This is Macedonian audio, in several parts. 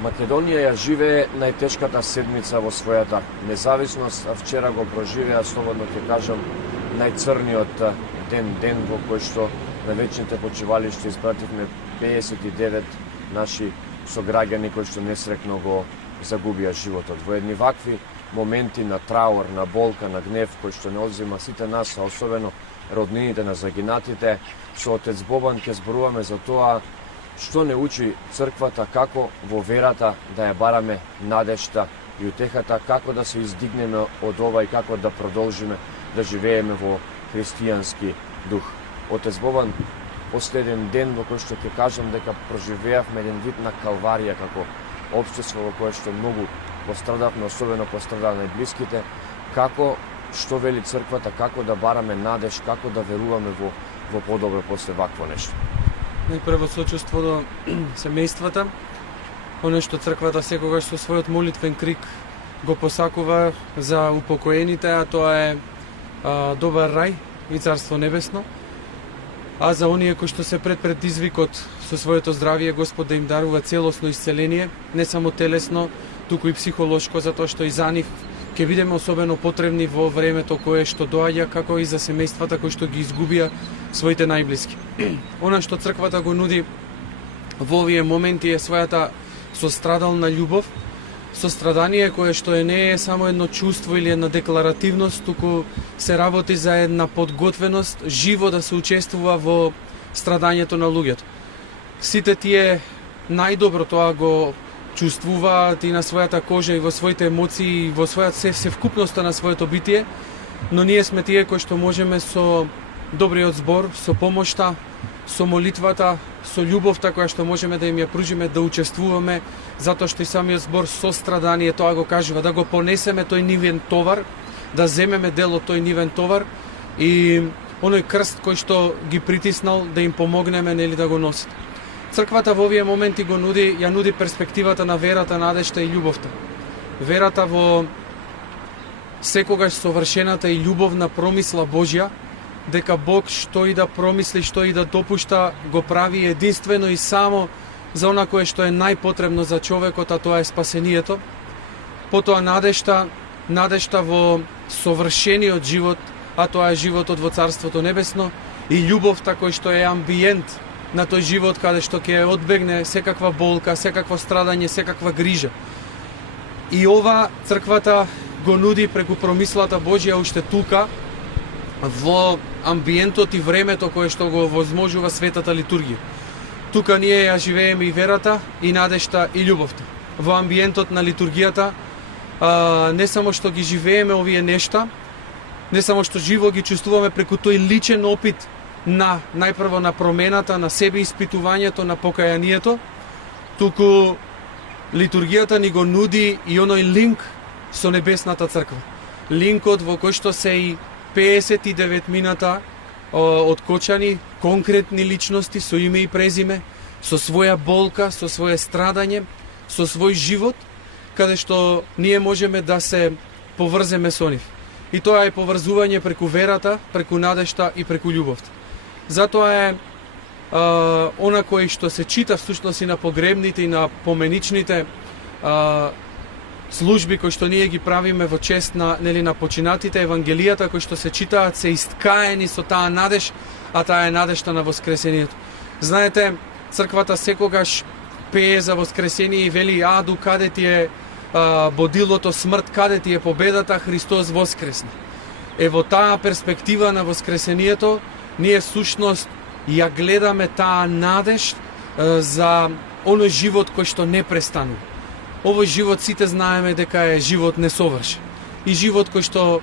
Македонија ја живее најтешката седмица во својата независност, а вчера го проживеа, слободно ќе кажам, најцрниот ден во кој што на вечните почивалишта испративме 59 наши сограѓани кои што несрекно го загубија животот. Во едни вакви моменти на траур, на болка, на гнев, кој што не одзема сите нас, а особено роднините на загинатите, со отец Бобан ќе зборуваме за тоа што не учи црквата, како во верата да ја бараме надежта и утехата, како да се издигнеме од ова и како да продолжиме да живееме во христијански дух. Отец Бобан, последен ден во кој што ќе кажам дека проживеавме еден вид на калварија како општество во кое што многу пострадавме, особено пострадаа најблиските, како, што вели црквата, како да бараме надеж, како да веруваме во подобро после вакво нешто. Најпрво сочувство до семејствата, оно што црквата секогаш со својот молитвен крик го посакува за упокоените, а тоа е добар рај и Царство Небесно. А за оние кои што се пред предизвикот со своето здравје, Господ да им дарува целосно исцеление, не само телесно, туку и психолошко, затоа што и за нив ќе бидеме особено потребни во времето кое што доаѓа, како и за семејствата кои што ги изгубија своите најблиски. Она што црквата го нуди во овие моменти е својата сострадална љубов, сострадание кое што не е само едно чувство или една декларативност, туку се работи за една подготвеност, живо да се учествува во страдањето на луѓето. Сите тие најдобро тоа го чувствуваат и на својата кожа и во своите емоции и во својата севкупноста на своето битие, но ние сме тие кои што можеме со добриот збор, со помошта, со молитвата, со љубовта која што можеме да им ја пружиме, да учествуваме, затоа што и самиот збор сострадание тоа го кажува, да го понесеме тој нивен товар, да земеме дел од тој нивен товар и оној крст кој што ги притиснал да им помогнеме нели да го носат. Црквата во овие моменти ја нуди перспективата на верата, надежта и љубовта. Верата во секогаш совршената и љубовна промисла Божја, дека Бог што и да промисли, што и да допушта, го прави единствено и само за она кое што е најпотребно за човекот, а тоа е спасението. Потоа надежта во совршениот живот, а тоа е животот во Царството Небесно, и љубовта кој што е амбиент на тој живот каде што ќе одбегне секаква болка, секакво страдање, секаква грижа. И ова црквата го нуди преку промислата Божја уште тука, во амбиентот и времето кое што го возможува светата литургија. Тука ние ја живееме и верата, и надежта, и љубовта. Во амбиентот на литургијата не само што ги живееме овие нешта, не само што живо ги чувствуваме преку тој личен опит на најпрво на промената, на себе испитувањето, на покајанието, туку литургијата ни го нуди и оној линк со небесната црква. Линкот во кој што се и 59 мината откочани конкретни личности со име и презиме, со своја болка, со своје страдање, со свој живот, каде што ние можеме да се поврземе со нив. И тоа е поврзување преку верата, преку надежта и преку љубовта. Затоа е она кој што се чита всушност и на погребните и на поменичните служби кои што ние ги правиме во чест на починатите, евангелијата кои што се читаат се искаени со таа надеж, а таа е надежта на воскресението. Знаете, црквата секогаш пее за воскресение и вели: аду, каде ти е бодилото, смрт, каде ти е победата, Христос воскресна. Е во таа перспектива на воскресението ние всушност ја гледаме таа надеж за оној живот кој што не престанува. Овој живот сите знаеме дека е живот несовршен. И живот кој што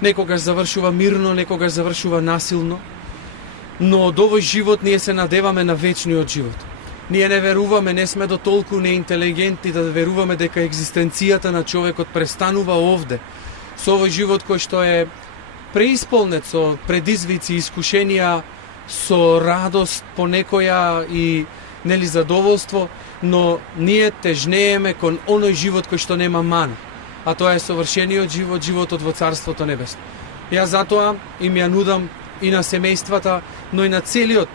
некогаш завршува мирно, некогаш завршува насилно. Но од овој живот ние се надеваме на вечниот живот. Ние не веруваме, не сме до толку неинтелигентни да веруваме дека екзистенцијата на човекот престанува овде. Со овој живот кој што е преисполнет со предизвици, искушенија, со радост понекоја и задоволство, но ние тежнееме кон оној живот кој што нема мана, а тоа е совршениот живот, животот во Царството Небесно. Јас затоа им ја нудам и на семејствата, но и на целиот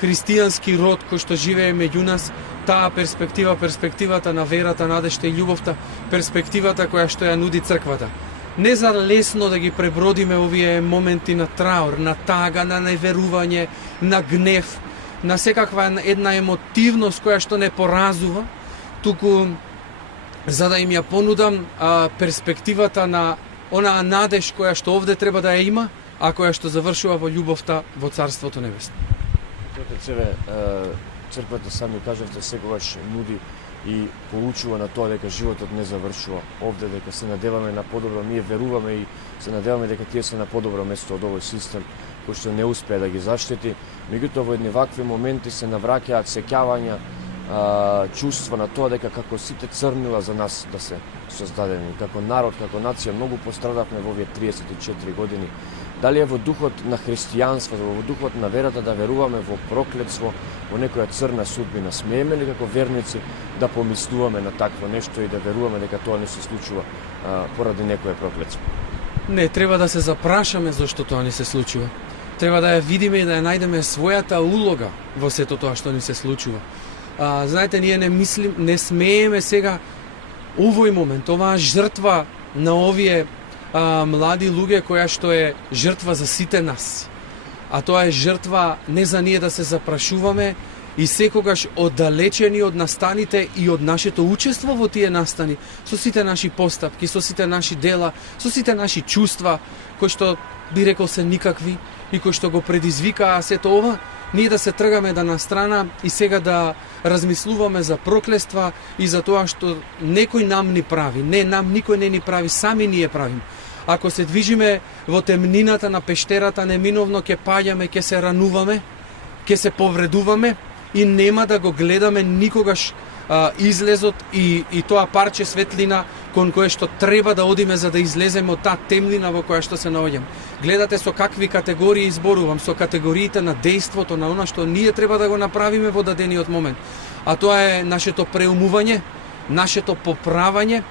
христијански род кој што живее меѓу нас, таа перспектива, перспективата на верата, надежта и љубовта, перспективата која што ја нуди црквата. Не за лесно да ги пребродиме овие моменти на траур, на тага, на неверување, на гнев, на секаква една емотивност која што не поразува, туку за да им ја понудам перспективата на онаа надеж која што овде треба да ја има, а која што завршува во љубовта во Царството Небесно. Отецеве, црквата сами кажавте секогаш нуди и поучува на тоа дека животот не завршува овде, дека се надеваме на подобро, ние веруваме и се надеваме дека тие се на подобро место од овој систем кој што не успее да ги заштити. Меѓутоа во едни вакви моменти се навраќаат сеќавања, чувства на тоа дека како сите црнила за нас да се создадени, како народ, како нација многу пострадавме во овие 34 години. Дали е во духот на христијанството, во духот на верата да веруваме во проклетство, во некоја црна судбина? Смееме ли како верници да помислуваме на такво нешто и да веруваме дека тоа не се случува поради некое проклетство? Не, треба да се запрашаме зашто тоа не се случува. Треба да ја видиме и да ја најдеме својата улога во сето тоа што ни се случува. Знаете, ние не смееме сега овој момент, оваа жртва на овие млади луѓе која што е жртва за сите нас. А тоа е жртва не за ние да се запрашуваме и секогаш оддалечени од настаните и од нашето учество во тие настани, со сите наши постапки, со сите наши дела, со сите наши чувства, кои што би рекол се никакви и кои што го предизвикаа сето ова, ние да се тргаме да настрана и сега да размислуваме за проклества и за тоа што некој нам ни прави. Не, нам никој не ни прави, сами ние правим. Ако се движиме во темнината на пештерата, неминовно ќе паѓаме, ќе се рануваме, ќе се повредуваме и нема да го гледаме никогаш излезот и тоа парче светлина кон кое што треба да одиме за да излеземе од таа темнина во која што се наоѓаме. Гледате со какви категории изборувам, со категориите на дејството, на она што ние треба да го направиме во дадениот момент. А тоа е нашето преумување, нашето поправање,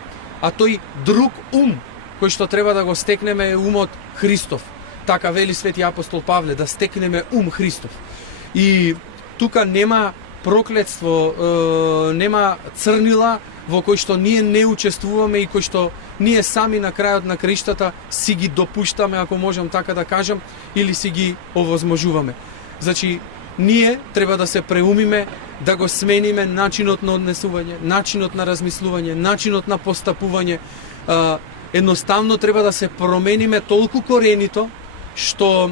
а тој друг ум кој што треба да го стекнеме е умот Христов. Така вели свети апостол Павле, да стекнеме ум Христов. И тука нема проклетство, нема црнила во кој што ние не учествуваме и кој што ние сами на крајот на криштата си ги допуштаме, ако можам така да кажам, или си ги овозможуваме. Значи, ние треба да се преумиме, да го смениме начинот на однесување, начинот на размислување, начинот на постапување. Едноставно треба да се промениме толку коренито, што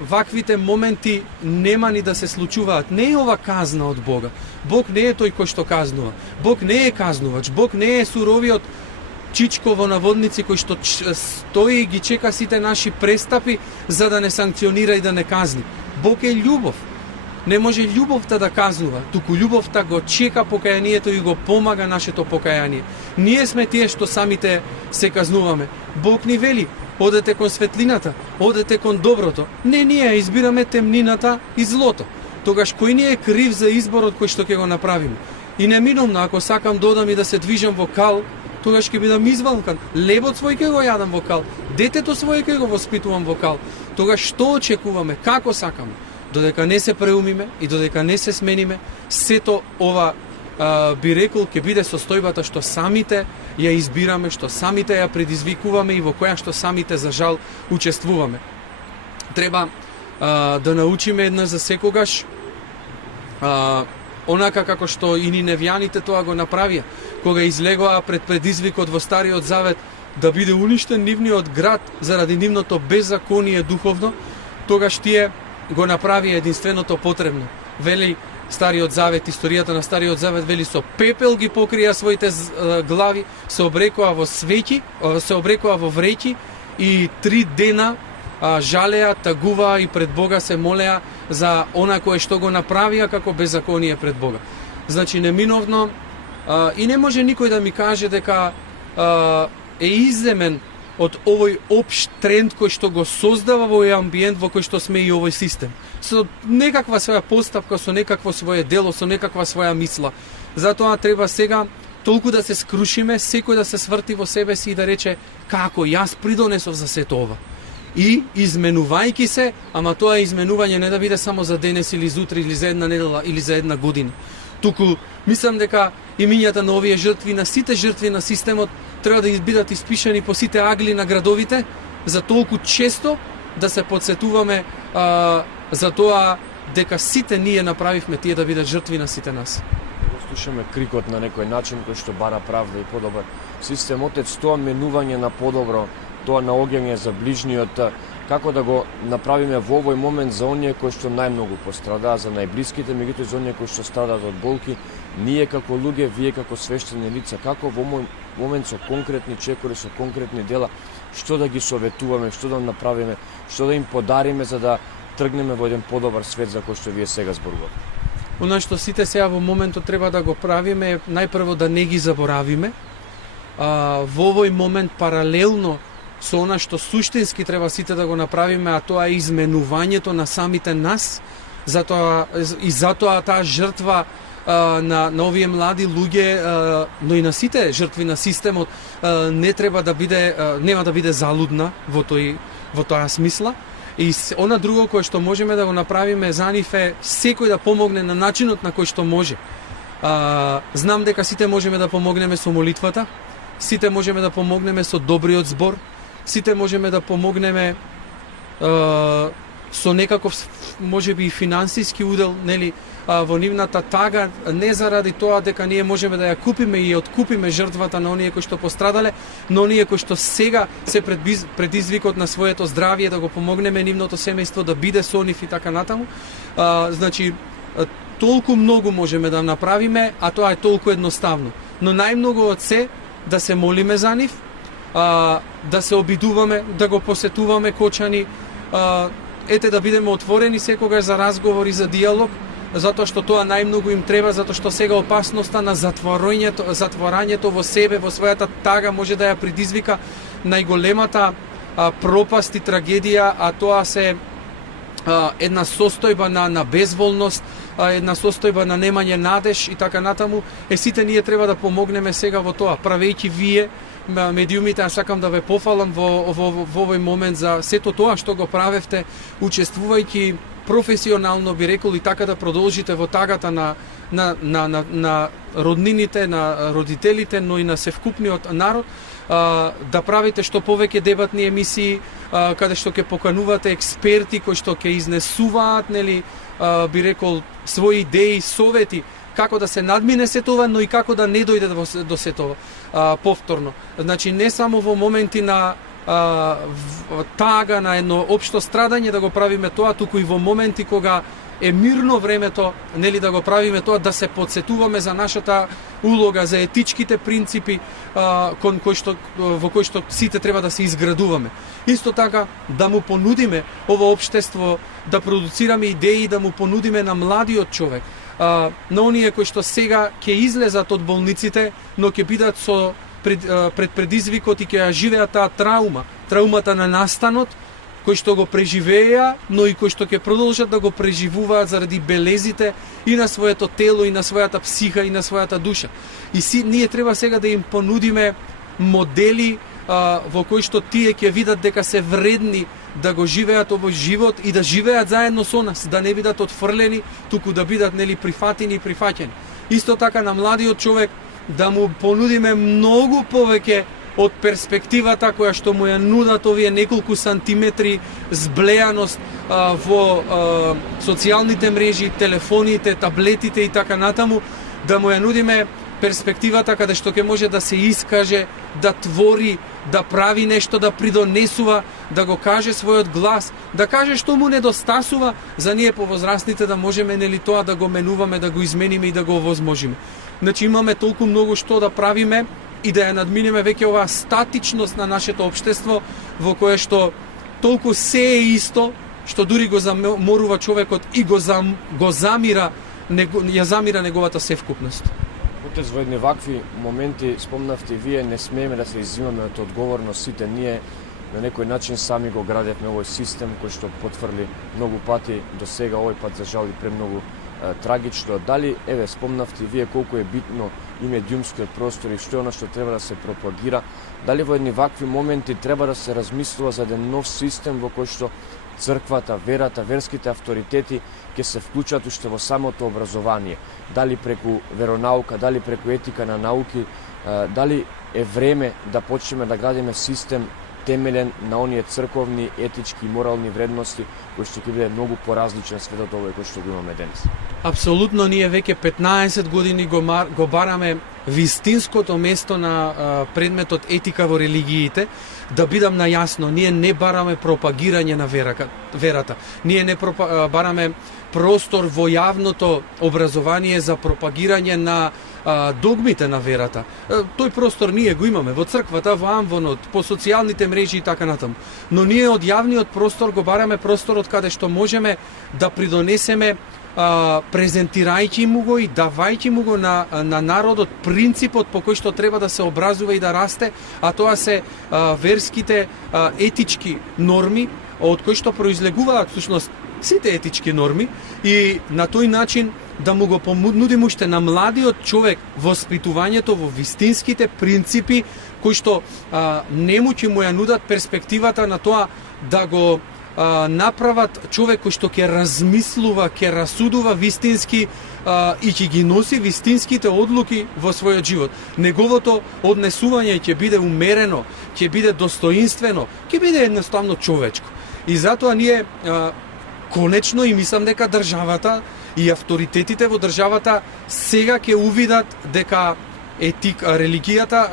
ваквите моменти нема ни да се случуваат. Не е ова казна од Бога. Бог не е тој кој што казнува. Бог не е казнувач. Бог не е суровиот чичко во наводници кој што стои и ги чека сите наши престапи за да не санкционира и да не казни. Бог е љубов. Не може љубовта да казнува, туку љубовта го чека покајанието и го помага нашето покаяние. Ние сме тие што самите се казнуваме. Бог ни вели: одете кон светлината, одете кон доброто. Не, ние избираме темнината и злото. Тогаш кој ни е крив за изборот кој што ќе го направиме? И неминовно, ако сакам додам и да се движам во кал, тогаш ќе бидам извалкан. Лебот свој ќе го јадам во кал, детето свој ќе го воспитувам во кал. Тогаш што очекуваме, како сакаме? Додека не се преумиме и додека не се смениме, сето ова би рекол ќе биде состојбата што самите ја избираме, што самите ја предизвикуваме и во која што самите за жал учествуваме. Треба да научиме еднаш за секогаш онака како што и ниневјаните тоа го направија, кога излегоа пред предизвикот во Стариот Завет да биде уништен нивниот град заради нивното беззаконие духовно, тогаш тие го направи единственото потребно. Вели Стариот Завет, историјата на Стариот Завет вели: со пепел ги покрија своите глави, се обрекоа во свеќи, се обрекоа во вреќи и 3 дена жалеа, тагуваа и пред Бога се молеа за она кое што го направија како беззаконие пред Бога. Значи неминовно и не може никој да ми каже дека е иземен од овој општ тренд кој што го создава во овој амбиент во кој што сме и овој систем. Со некаква своја постапка, со некакво свое дело, со некаква своја мисла. Затоа треба сега толку да се скрушиме, секој да се сврти во себе си и да рече: како јас придонесов за сето ова. И изменувајќи се, ама тоа изменување не да биде само за денес или за утре или за една недела или за една година. Туку Мислам дека имињата на овие жртви, на сите жртви на системот, треба да бидат испишани по сите агли на градовите, за толку често да се подсетуваме за тоа дека сите ние направивме тие да бидат жртви на сите нас. Слушаме крикот на некој начин кој што бара правда и подобар систем. Отец, тоа менување на подобро, тоа наоѓање за ближниот, како да го направиме во овој момент за оние кои што најмногу пострадаа, за најблиските, меѓутоа за оние кои што страдаат од болки, ние како луѓе, вие како свештени лица, како во момент со конкретни чекори, со конкретни дела, што да ги советуваме, што да направиме, што да им подариме за да тргнеме во еден подобар свет за кој што вие сега зборувате. Она што сите сега во моментот треба да го правиме е најпрво да не ги заборавиме. Во овој момент паралелно со она што суштински треба сите да го направиме, а тоа е изменувањето на самите нас, затоа таа жртва на овие млади луѓе, но и на сите жртви на системот нема да биде залудна во тоа смисла. И она друго кое што можеме да го направиме за нив е секој да помогне на начинот на кој што може. Знам дека сите можеме да помогнеме со молитвата, сите можеме да помогнеме со добриот збор, сите можеме да помогнеме со некаков можеби и финансиски удел, нели, во нивната тага, не заради тоа дека ние можеме да ја купиме и откупиме жртвата на оние кои што пострадале, но оние кои што сега се пред извикот на своето здравје, да го помогнеме нивното семејство да биде со нив и така натаму. Значи, толку многу можеме да направиме, а тоа е толку едноставно. Но најмногу од се да се молиме за нив, да се обидуваме, да го посетуваме Кочани, да бидеме отворени секогаш за разговор и за диалог, затоа што тоа најмногу им треба, затоа што сега опасноста на затворањето во себе, во својата тага може да ја предизвика најголемата пропаст и трагедија, а тоа се една состојба на безволност, една состојба на немање надеж и така натаму. Сите ние треба да помогнеме сега во тоа, правејќи вие медиумите, сакам да ве пофалам во овој момент за сето тоа што го правевте, учествувајќи професионално, би рекол, и така да продолжите во тагата на роднините, на родителите, но и на севкупниот народ, да правите што повеќе дебатни емисии, каде што ќе поканувате експерти кои што ќе изнесуваат, нели, би рекол, своји идеи, совети, како да се надмине се тоа, но и како да не дојде до се тоа повторно. Значи, не само во моменти на тага, на едно општо страдање да го правиме тоа, туку и во моменти кога е мирно времето, нели, да го правиме тоа, да се подсетуваме за нашата улога, за етичките принципи во кои што сите треба да се изградуваме. Исто така, да му понудиме ово општество, да продуцираме идеи, да му понудиме на младиот човек, на оние кои што сега ќе излезат од болниците, но ќе бидат пред предизвикот и ќе ја живеат таа траумата на настанот, кои што го преживеа, но и кои што ќе продолжат да го преживуваат заради белезите и на своето тело, и на својата психа, и на својата душа. И ние треба сега да им понудиме модели во кои што тие ќе видат дека се вредни да го живеат овој живот и да живеат заедно со нас, да не бидат отфрлени, туку да бидат, нели, прифатени и прифаќени. Исто така на младиот човек да му понудиме многу повеќе од перспективата која што му ја нудат овие неколку сантиметри зблеаност во социјалните мрежи, телефоните, таблетите и така натаму, да му ја нудиме перспективата каде што ќе може да се искаже, да твори, да прави нешто, да придонесува, да го каже својот глас, да каже што му недостасува, за ние повозрастните да можеме, нели, тоа да го менуваме, да го измениме и да го овозможиме. Значи, имаме толку многу што да правиме и да ја надминеме веќе оваа статичност на нашето општество, во кое што толку се е исто, што дури го заморува човекот и ја замира неговата севкупност. Отец, во едни вакви моменти, спомнавте вие, не смееме да се иззимаме од одговорност. Сите ние на некој начин сами го градевме овој систем кој што потврли многу пати до сега, овој пат за жал и премногу трагично. Дали, спомнавте вие колку е битно и медиумскиот простор и што е она што треба да се пропагира. Дали во едни вакви моменти треба да се размислува за еден нов систем во кој што црквата, верата, верските авторитети ќе се вклучат уште во самото образование, дали преку веронаука, дали преку етика на науки, дали е време да почнеме да градиме систем темелен на оние црковни, етички и морални вредности кои што ќе биде многу поразличен светот овој кој што го имаме денес. Апсолутно, ние веќе 15 години го бараме вистинското место на предметот етика во религиите. Да бидам најасно, ние не бараме пропагирање на верата. Ние не бараме простор во јавното образование за пропагирање на догмите на верата. Тој простор ние го имаме во црквата, во амвонот, по социјалните мрежи и така натаму. Но ние од јавниот простор го бараме просторот каде што можеме да придонесеме презентирајќи му го и давајќи му го на народот принципот по кој што треба да се образува и да расте, а тоа се верските етички норми од кои што произлегуваат всушност сите етички норми, и на тој начин да му го понудим уште на младиот човек воспитувањето во вистинските принципи кои што нему ќе му ја нудат перспективата на тоа да го направат човек кој што ќе размислува, ќе расудува вистински и ќе ги носи вистинските одлуки во својот живот. Неговото однесување ќе биде умерено, ќе биде достоинствено, ќе биде едноставно човечко. И затоа ние конечно, и мислам дека државата и авторитетите во државата сега ќе увидат дека етиката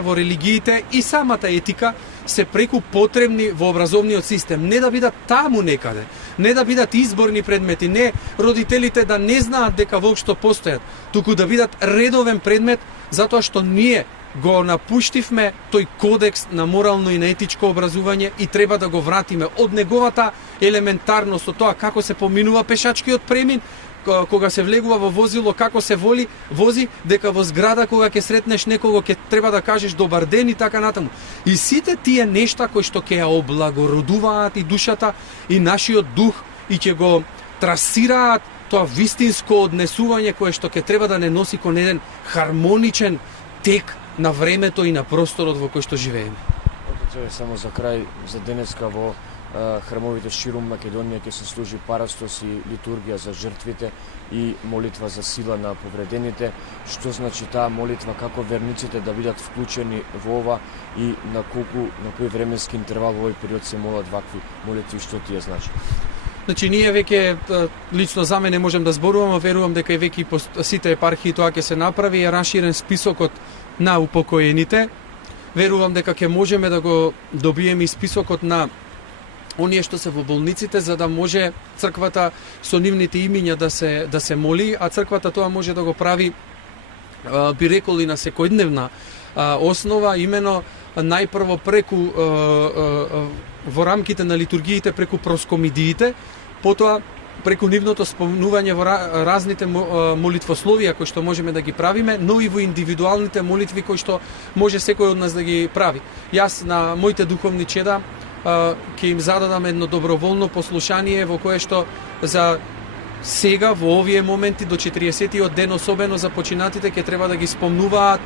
во религиите и самата етика се преку потребни во образовниот систем. Не да бидат таму некаде, не да бидат изборни предмети, не родителите да не знаат дека воопшто постојат, туку да бидат редовен предмет, затоа што ние го напуштивме тој кодекс на морално и на етичко образување и треба да го вратиме од неговата елементарност, од тоа како се поминува пешачкиот премин, кога се влегува во возило, како се вози, дека во зграда кога ќе сретнеш некого ќе треба да кажеш добар ден и така натаму. И сите тие нешта кои што ќе ја облагородуваат и душата и нашиот дух и ќе го трасираат тоа вистинско однесување кое што ќе треба да не носи кон еден хармоничен тек на времето и на просторот во кој што живееме. Само за крај, за денеска во храмовите ширум Македонија ќе се служи парастос и литургија за жртвите и молитва за сила на повредените. Што значи таа молитва, како верниците да бидат вклучени во ова и на кој временски интервал во овој период се молат вакви молитви, што тие значи? Значи, ние веќе, лично за мене можем да зборувам, верувам дека и веќе по сите епархии тоа ќе се направи, е раширен списокот на упокоените. Верувам дека ќе можеме да го добиеме и списокот на оние што се во болниците, за да може црквата со нивните имиња да се моли, а црквата тоа може да го прави, би рекол, и на секојдневна основа, имено најпрво преку во рамките на литургиите преку проскомидиите, потоа преку нивното спомнување во разните молитвословија кои што можеме да ги правиме, но и во индивидуалните молитви кои што може секој од нас да ги прави. Јас на моите духовни чеда ќе им зададам едно доброволно послушание во кое што за сега во овие моменти до 40-тиот ден, особено за починатите, ќе треба да ги спомнуваат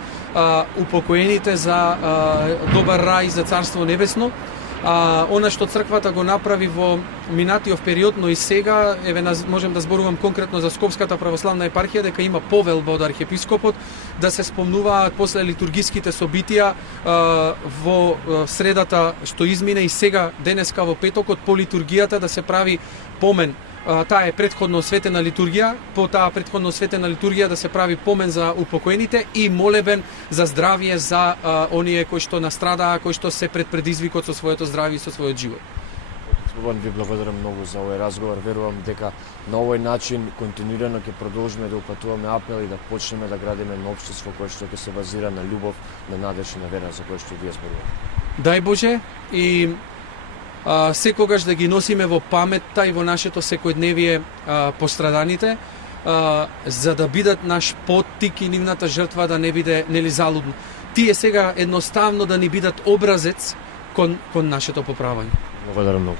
упокоените за добар рај, за Царство Небесно. Она што црквата го направи во минатиот период, но и сега, можем да зборувам конкретно за Скопската православна епархија, дека има повелба од архиепископот да се спомнуваат после литургиските собитија во средата што измине и сега денеска во петокот по литургијата да се прави помен. Таа е претходно осветена литургија, по таа претходно осветена литургија да се прави помен за упокоените и молебен за здравје за оние кои што настрадаа, кои што се пред предизвикот со своето здравје и со својот живот. Слободен, ви благодарам многу за овој разговор. Верувам дека на овој начин континуирано ќе продолжиме да упатуваме апел и да почнеме да градиме едно општество кое што ќе се базира на љубов, на надеж и на вера за кој што вие зборувате. Дај Боже, и секогаш да ги носиме во паметта и во нашето секојдневие постраданите, за да бидат наш поттик и нивната жртва да не биде залудно. Тие сега едноставно да ни бидат образец кон нашето поправање. Благодарам многу.